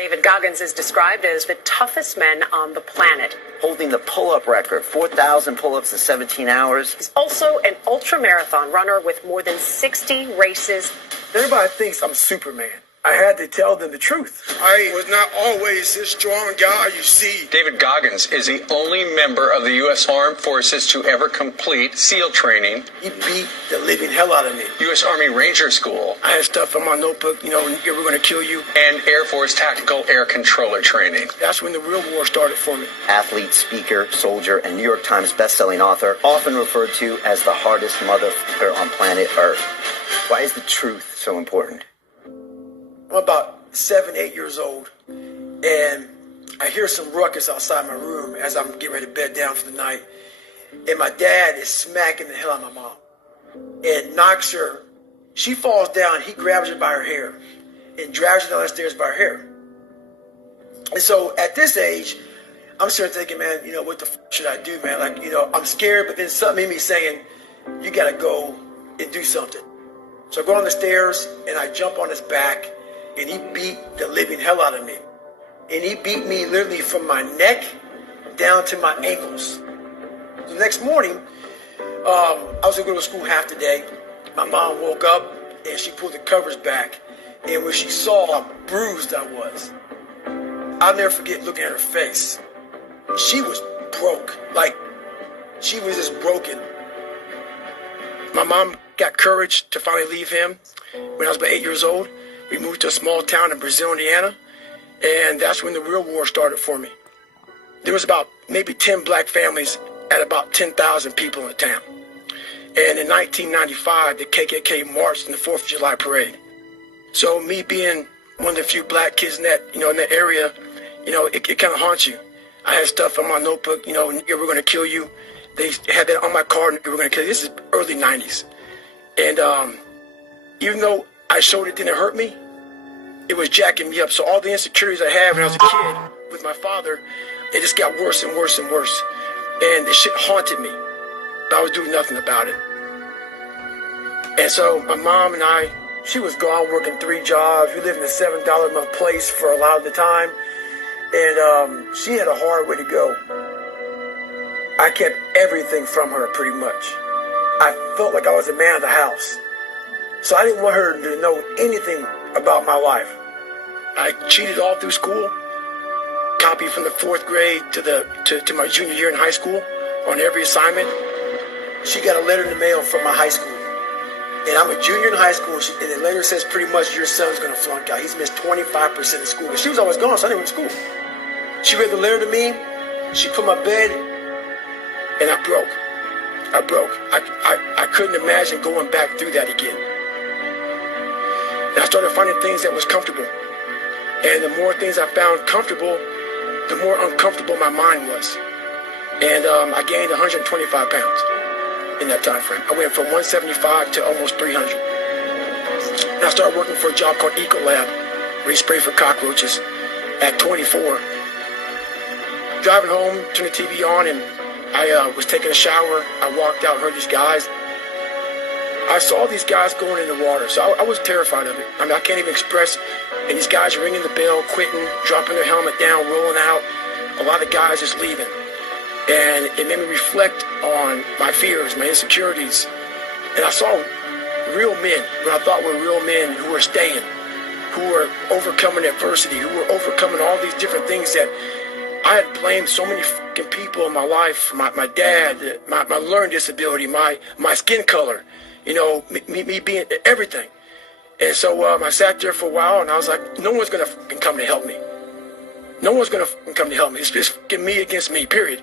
David Goggins is described as the toughest man on the planet, holding the pull-up record, 4,000 pull-ups in 17 hours. He's also an ultra-marathon runner with more than 60 races. Everybody thinks I'm Superman. I had to tell them the truth. I was not always this strong guy you see. David Goggins is the only member of the U.S. Armed Forces to ever complete SEAL training. He beat the living hell out of me. U.S. Army Ranger School. I had stuff on my notebook, we're going to kill you. And Air Force Tactical Air Controller training. That's when the real war started for me. Athlete, speaker, soldier, and New York Times best-selling author, often referred to as the hardest motherfucker on planet Earth. Why is the truth so important? I'm about 7, 8 years old, and I hear some ruckus outside my room as I'm getting ready to bed down for the night, and my dad is smacking the hell out of my mom and knocks her. She falls down, he grabs her by her hair and drags her down the stairs by her hair. And so at this age, I'm sitting thinking, man, what the should I do, man? I'm scared, but then something in me saying, you gotta go and do something. So I go down the stairs and I jump on his back, and he beat the living hell out of me. And he beat me literally from my neck down to my ankles. The next morning, I was going to go to school half the day. My mom woke up and she pulled the covers back. And when she saw how bruised I was, I'll never forget looking at her face. She was broke. She was just broken. My mom got courage to finally leave him when I was about 8 years old. We moved to a small town in Brazil, Indiana, and that's when the real war started for me. There was about maybe 10 black families at about 10,000 people in the town. And in 1995, the KKK marched in the 4th of July parade. So me being one of the few black kids in that, in that area, it kind of haunts you. I had stuff on my notebook, we're going to kill you. They had that on my card, we're going to kill you. This is early 90s. And even though I showed it didn't hurt me, it was jacking me up. So all the insecurities I had when I was a kid with my father, it just got worse and worse and worse. And the shit haunted me, but I was doing nothing about it. And so my mom and she was gone working 3 jobs. We lived in a $7 a month place for a lot of the time. And she had a hard way to go. I kept everything from her pretty much. I felt like I was a man of the house. So I didn't want her to know anything about my life. I cheated all through school, copied from the 4th grade to my junior year in high school on every assignment. She got a letter in the mail from my high school. And I'm a junior in high school, and the letter says pretty much your son's going to flunk out. He's missed 25% of school. But she was always gone, so I didn't went to school. She read the letter to me. She put my bed, and I broke. I couldn't imagine going back through that again. And I started finding things that was comfortable. And the more things I found comfortable, the more uncomfortable my mind was. And I gained 125 pounds in that time frame. I went from 175 to almost 300. And I started working for a job called Ecolab, where you spray for cockroaches at 24. Driving home, turned the TV on, and I was taking a shower. I walked out, heard these guys. I saw these guys going in the water, so I was terrified of it. I mean, I can't even express. And these guys ringing the bell, quitting, dropping their helmet down, rolling out. A lot of guys just leaving. And it made me reflect on my fears, my insecurities. And I saw real men, what I thought were real men who were staying, who were overcoming adversity, who were overcoming all these different things that I had blamed so many fucking people in my life, my dad, my learning disability, my skin color, me being everything. And so I sat there for a while, and I was like, no one's going to fucking come to help me. No one's going to fucking come to help me. It's just fucking me against me, period.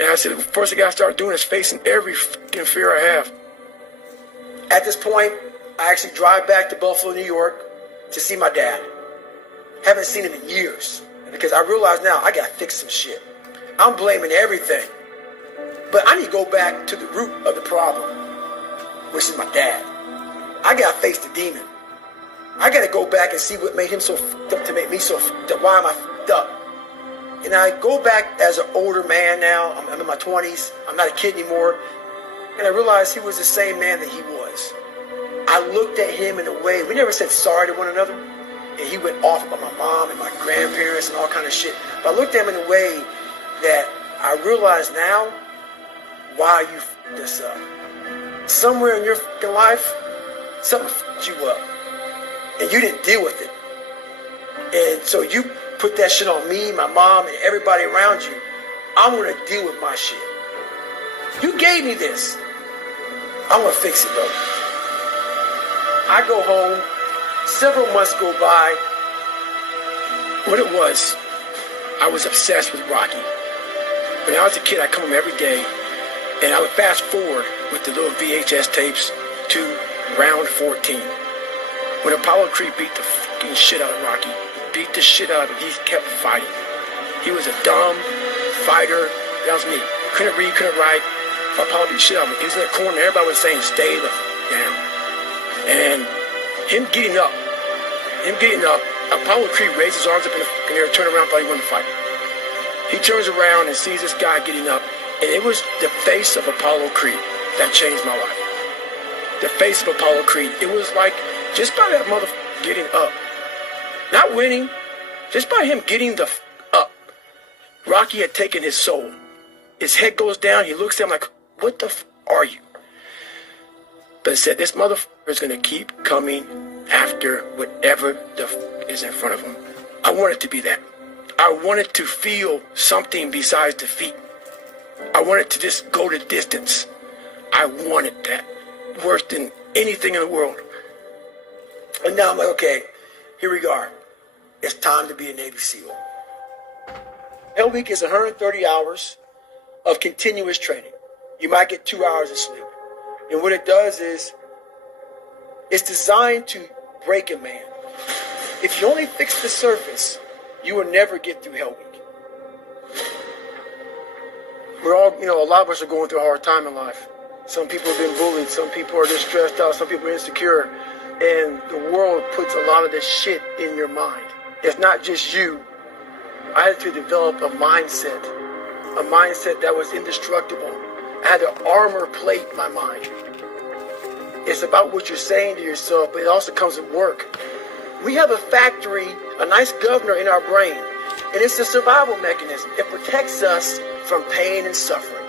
And I said, the first thing I started doing is facing every fucking fear I have. At this point, I actually drive back to Buffalo, New York to see my dad. Haven't seen him in years because I realize now I got to fix some shit. I'm blaming everything. But I need to go back to the root of the problem, which is my dad. I got to face the demon. I got to go back and see what made him so fucked up to make me so fucked up. Why am I fucked up? And I go back as an older man now. I'm in my 20s. I'm not a kid anymore. And I realized he was the same man that he was. I looked at him in a way, we never said sorry to one another. And he went off about my mom and my grandma. parents and all kind of shit. But I looked at them in a way that I realize now why you f***ed this up. Somewhere in your fucking life, something f***ed you up. And you didn't deal with it. And so you put that shit on me, my mom, and everybody around you. I'm going to deal with my shit. You gave me this. I'm going to fix it, though. I go home. Several months go by. What it was, I was obsessed with Rocky. When I was a kid, I'd come home every day, and I would fast forward with the little VHS tapes to round 14. When Apollo Creed beat the fucking shit out of Rocky, beat the shit out of him, he kept fighting. He was a dumb fighter. That was me. Couldn't read, couldn't write. Apollo beat the shit out of him. He was in the corner, everybody was saying, stay the fuck down. And him getting up, Apollo Creed raised his arms up in the air, turned around, thought he wanted to fight. He turns around and sees this guy getting up, and it was the face of Apollo Creed that changed my life. The face of Apollo Creed. It was like, just by that motherfucker getting up, not winning, just by him getting the up, Rocky had taken his soul. His head goes down, he looks at him like, what the are you? But it said, this motherfucker is going to keep coming after whatever the is in front of him. I wanted to be that. I wanted to feel something besides defeat. I wanted to just go the distance. I wanted that. Worse than anything in the world. And now I'm like, okay, here we go. It's time to be a Navy SEAL. Hell Week is 130 hours of continuous training. You might get 2 hours of sleep. And what it does is, it's designed to break a man. If you only fix the surface, you will never get through Hell Week. We're all, a lot of us are going through a hard time in life. Some people have been bullied, some people are just stressed out, some people are insecure. And the world puts a lot of this shit in your mind. It's not just you. I had to develop a mindset that was indestructible. I had to armor plate my mind. It's about what you're saying to yourself, but it also comes with work. We have a factory, a nice governor in our brain, and it's a survival mechanism. It protects us from pain and suffering.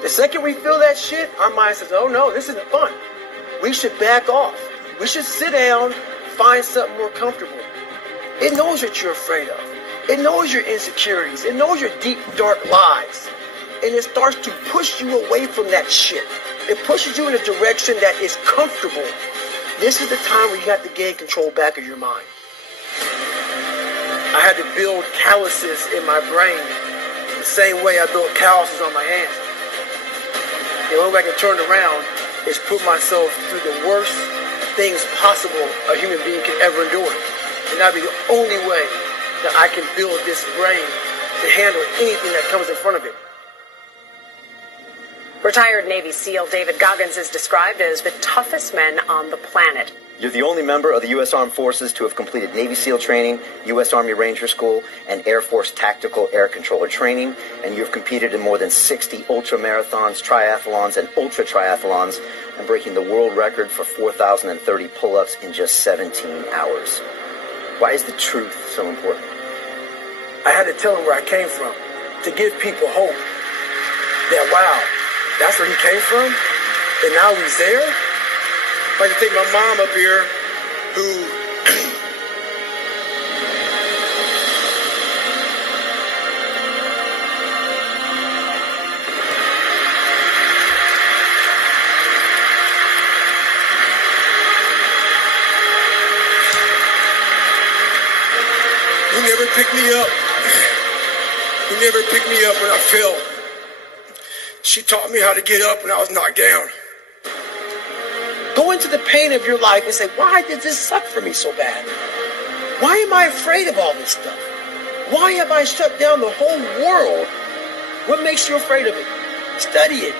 The second we feel that shit, our mind says, oh no, this isn't fun. We should back off. We should sit down, find something more comfortable. It knows what you're afraid of. It knows your insecurities. It knows your deep, dark lies. And it starts to push you away from that shit. It pushes you in a direction that is comfortable. This is the time where you have to gain control back of your mind. I had to build calluses in my brain the same way I built calluses on my hands. The only way I can turn around is put myself through the worst things possible a human being can ever endure. And that'd be the only way that I can build this brain to handle anything that comes in front of it. Retired Navy SEAL David Goggins is described as the toughest man on the planet. You're the only member of the U.S. Armed Forces to have completed Navy SEAL training, U.S. Army Ranger School, and Air Force Tactical Air Controller training, and you've competed in more than 60 ultra-marathons, triathlons, and ultra-triathlons, and breaking the world record for 4,030 pull-ups in just 17 hours. Why is the truth so important? I had to tell them where I came from, to give people hope that, wow, that's where he came from, and now he's there. I'd like to take my mom up here, who never picked me up. He never picked me up when I fell. She taught me how to get up when I was knocked down. Go into the pain of your life and say, why did this suck for me so bad? Why am I afraid of all this stuff? Why have I shut down the whole world? What makes you afraid of it? Study it.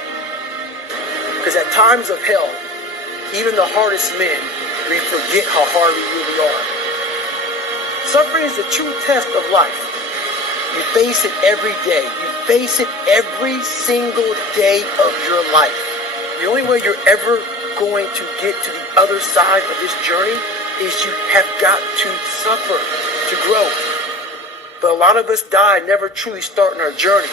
Because at times of hell, even the hardest men, we forget how hard we really are. Suffering is the true test of life. You face it every day. You face it every single day of your life. The only way you're ever going to get to the other side of this journey is you have got to suffer to grow. But a lot of us die never truly starting our journey.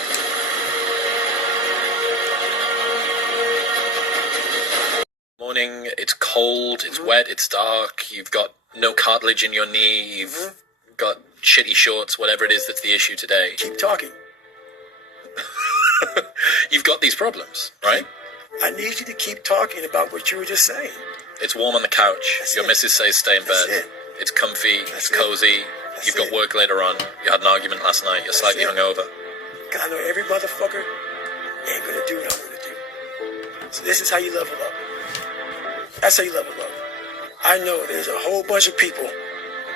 Morning, it's cold, it's wet, it's dark, you've got no cartilage in your knee, you've got shitty shorts, whatever it is that's the issue today. Keep talking. You've got these problems, right? I need you to keep talking about what you were just saying. It's warm on the couch, That's your it. missus says stay in That's bed, it. it's comfy, That's it's cozy, That's you've got it. work later on, you had an argument last night, you're slightly it. hungover. Because I know every motherfucker ain't gonna do what I'm gonna do. So this is how you level up. That's how you level up. I know there's a whole bunch of people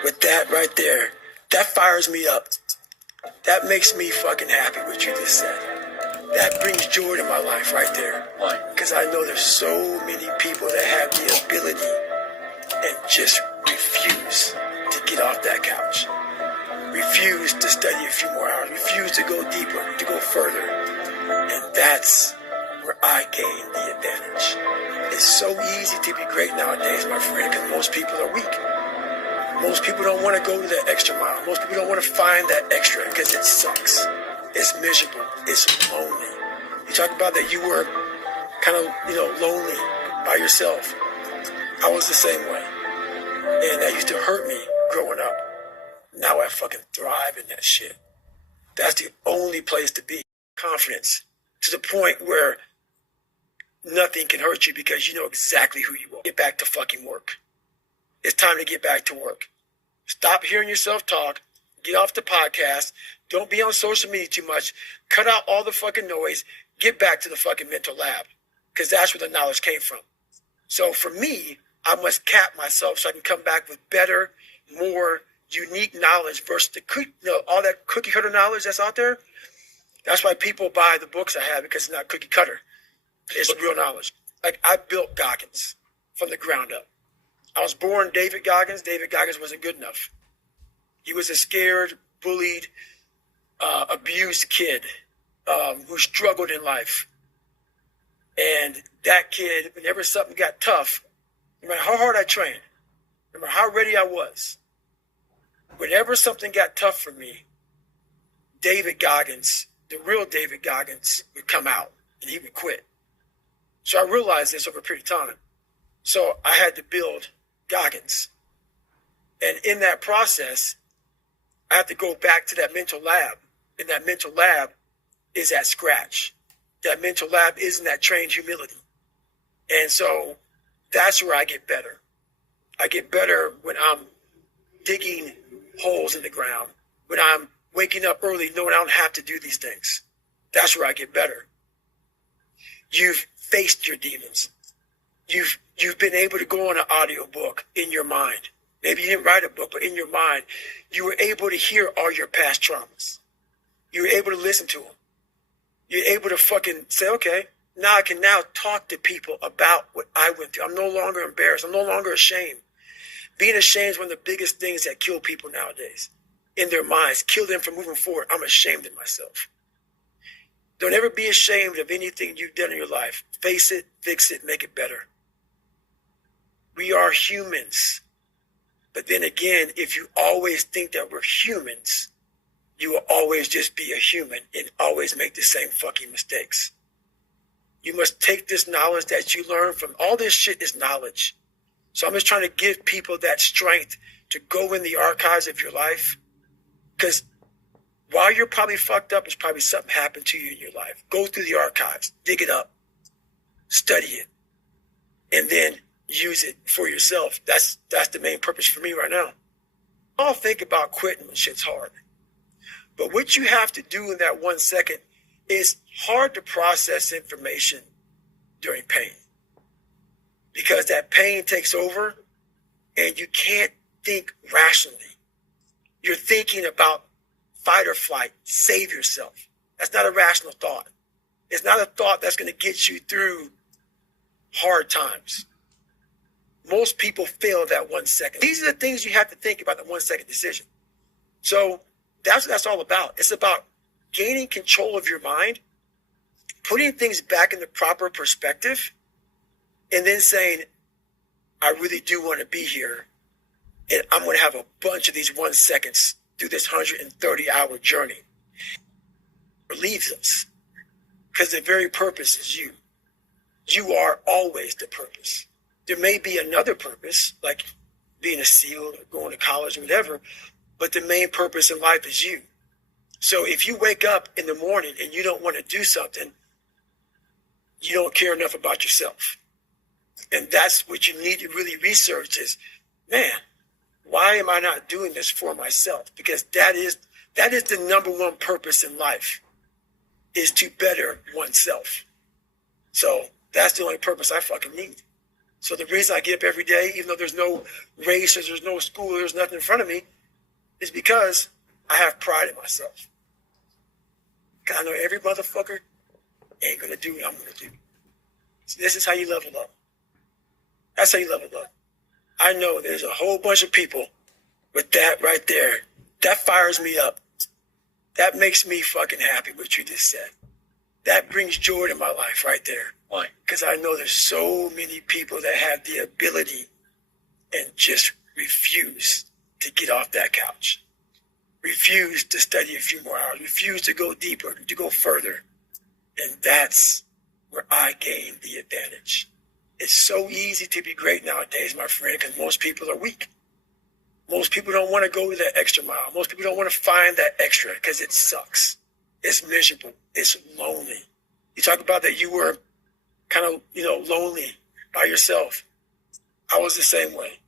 with that right there. That fires me up. That makes me fucking happy what you just said. That brings joy to my life right there. Why? Because I know there's so many people that have the ability and just refuse to get off that couch. Refuse to study a few more hours. Refuse to go deeper, to go further. And that's where I gain the advantage. It's so easy to be great nowadays, my friend, because most people are weak. Most people don't want to go to that extra mile. Most people don't want to find that extra because it sucks. It's miserable. It's lonely. You talk about that you were kind of, lonely by yourself. I was the same way. And that used to hurt me growing up. Now I fucking thrive in that shit. That's the only place to be. Confidence. To the point where nothing can hurt you because you know exactly who you are. Get back to fucking work. It's time to get back to work. Stop hearing yourself talk. Get off the podcast. Don't be on social media too much. Cut out all the fucking noise. Get back to the fucking mental lab. Because that's where the knowledge came from. So for me, I must cap myself so I can come back with better, more unique knowledge versus all that cookie cutter knowledge that's out there. That's why people buy the books I have, because it's not cookie cutter. It's real knowledge. Like, I built Goggins from the ground up. I was born David Goggins. David Goggins wasn't good enough. He was a scared, bullied, abused kid who struggled in life. And that kid, whenever something got tough, no matter how hard I trained, no matter how ready I was, whenever something got tough for me, David Goggins, the real David Goggins, would come out and he would quit. So I realized this over a period of time. So I had to build Goggins. And in that process, I had to go back to that mental lab. And that mental lab is at scratch. That mental lab is in that trained humility. And so that's where I get better. I get better when I'm digging holes in the ground, when I'm waking up early knowing I don't have to do these things. That's where I get better. You've faced your demons. You've been able to go on an audio book in your mind. Maybe you didn't write a book, but in your mind, you were able to hear all your past traumas. You were able to listen to them. You're able to fucking say, okay, now I can now talk to people about what I went through. I'm no longer embarrassed. I'm no longer ashamed. Being ashamed is one of the biggest things that kill people nowadays. In their minds, kill them from moving forward. I'm ashamed of myself. Don't ever be ashamed of anything you've done in your life. Face it, fix it, make it better. We are humans. But then again, if you always think that we're humans, you will always just be a human and always make the same fucking mistakes. You must take this knowledge that you learn from all this shit is knowledge. So I'm just trying to give people that strength to go in the archives of your life. Because while you're probably fucked up, it's probably something happened to you in your life. Go through the archives, dig it up, study it, and then use it for yourself. That's the main purpose for me right now. I'll think about quitting when shit's hard. But what you have to do in that 1 second is hard to process information during pain. Because that pain takes over and you can't think rationally. You're thinking about fight or flight, save yourself. That's not a rational thought. It's not a thought that's going to get you through hard times. Most people fail that 1 second. These are the things you have to think about the 1 second decision. So that's what that's all about. It's about gaining control of your mind, putting things back in the proper perspective, and then saying, I really do want to be here. And I'm going to have a bunch of these 1 seconds through this 130-hour journey. Relieves us because the very purpose is you. You are always the purpose. There may be another purpose, like being a SEAL or going to college or whatever, but the main purpose in life is you. So if you wake up in the morning and you don't want to do something, you don't care enough about yourself. And that's what you need to really research is, man, why am I not doing this for myself? Because that is the number one purpose in life, is to better oneself. So that's the only purpose I fucking need. So the reason I get up every day, even though there's no race or there's no school, or there's nothing in front of me, is because I have pride in myself. Because I know every motherfucker ain't going to do what I'm going to do. So this is how you level up. That's how you level up. I know there's a whole bunch of people with that right there. That fires me up. That makes me fucking happy what you just said. That brings joy to my life right there. Why? Because I know there's so many people that have the ability and just refuse to get off that couch. Refuse to study a few more hours. Refuse to go deeper, to go further. And that's where I gain the advantage. It's so easy to be great nowadays, my friend, because most people are weak. Most people don't want to go that extra mile. Most people don't want to find that extra because it sucks. It's miserable. It's lonely. You talk about that you were kind of, lonely by yourself. I was the same way.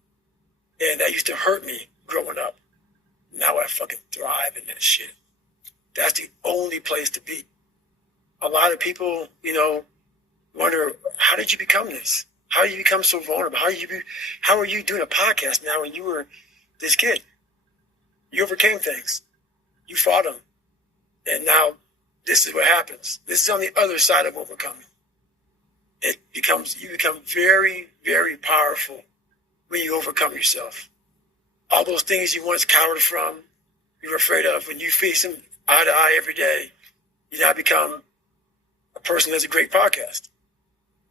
And that used to hurt me growing up. Now I fucking thrive in that shit. That's the only place to be. A lot of people, wonder, how did you become this? How did you become so vulnerable? How are you doing a podcast now when you were this kid? You overcame things. You fought them. And now this is what happens. This is on the other side of overcoming. You become very, very powerful when you overcome yourself. All those things you once cowered from, you were afraid of, when you face them eye to eye every day, you now become a person that has a great podcast.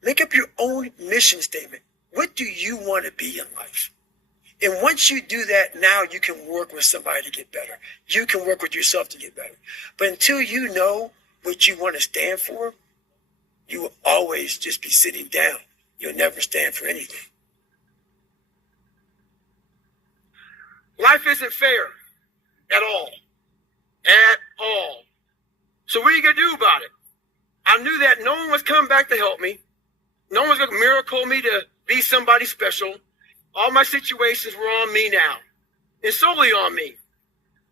Make up your own mission statement. What do you want to be in life? And once you do that, now you can work with somebody to get better. You can work with yourself to get better. But until you know what you want to stand for, you will always just be sitting down. You'll never stand for anything. Life isn't fair at all. At all. So what are you going to do about it? I knew that no one was coming back to help me. No one was going to miracle me to be somebody special. All my situations were on me now. And solely on me.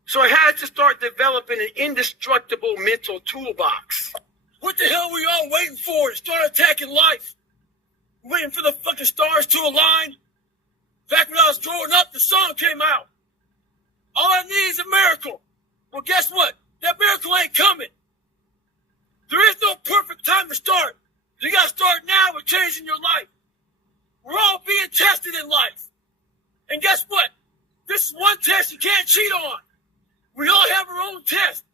So I had to start developing an indestructible mental toolbox. What the hell were you all waiting for to start attacking life? Waiting for the fucking stars to align? Back when I was growing up, the song came out. All I need is a miracle. Well, guess what? That miracle ain't coming. There is no perfect time to start. You got to start now with changing your life. We're all being tested in life. And guess what? This is one test you can't cheat on. We all have our own test.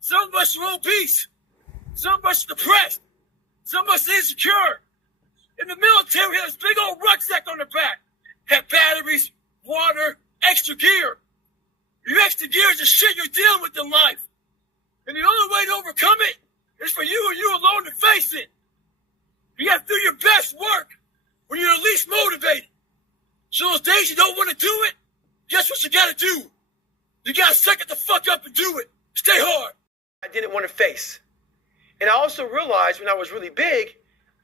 Some of us are obese. Some of us are depressed. Some of us are insecure. In the military, we had this big old rucksack on the back. Had batteries, water, extra gear. Your extra gear is the shit you're dealing with in life. And the only way to overcome it is for you and you alone to face it. You got to do your best work when you're the least motivated. So those days you don't want to do it, guess what you got to do? You got to suck it the fuck up and do it. Stay hard. I didn't want to face. And I also realized when I was really big,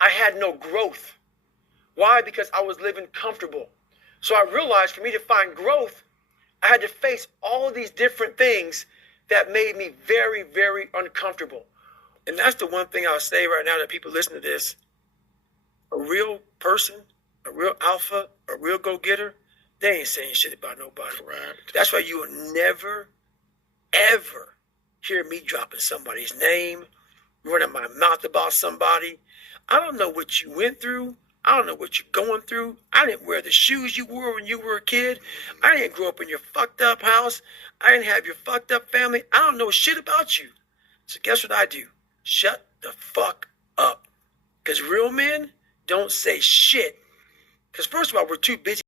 I had no growth. Why? Because I was living comfortable. So I realized for me to find growth, I had to face all these different things that made me very, very uncomfortable. And that's the one thing I'll say right now that people listen to this. A real person, a real alpha, a real go-getter, they ain't saying shit about nobody. Right. That's why you will never, ever hear me dropping somebody's name, running my mouth about somebody. I don't know what you went through. I don't know what you're going through. I didn't wear the shoes you wore when you were a kid. I didn't grow up in your fucked up house. I didn't have your fucked up family. I don't know shit about you. So guess what I do? Shut the fuck up. Because real men don't say shit. Because first of all, we're too busy